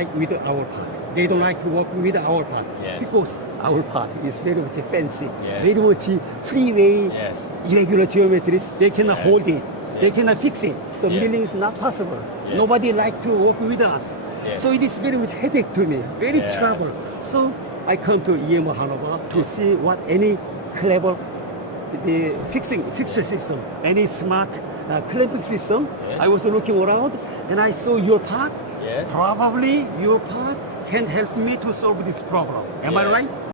like with our part. They don't like to work with our part. Yes. Because our part is very much fancy, Yes. very much freeway, Yes. irregular geometries. They cannot Yeah. hold it. They Yeah. cannot fix it. So Yeah. milling is not possible. Yes. Nobody like to work with us. Yes. So it is very much headache to me, very Yes. trouble. So I come to EMO Hannover to see what any clever the fixture system, any smart clamping system. Yes. I was looking around and I saw your part. Yes. Probably your part can help me to solve this problem. Am I Yes. right?